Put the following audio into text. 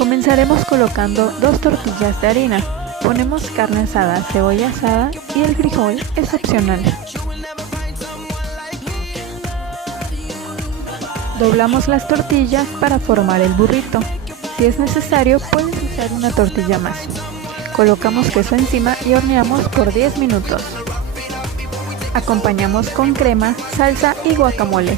Comenzaremos colocando 2 tortillas de harina. Ponemos carne asada, cebolla asada y el frijol es opcional. Doblamos las tortillas para formar el burrito. Si es necesario, puedes usar una tortilla más. Colocamos queso encima y horneamos por 10 minutos. Acompañamos con crema, salsa y guacamole.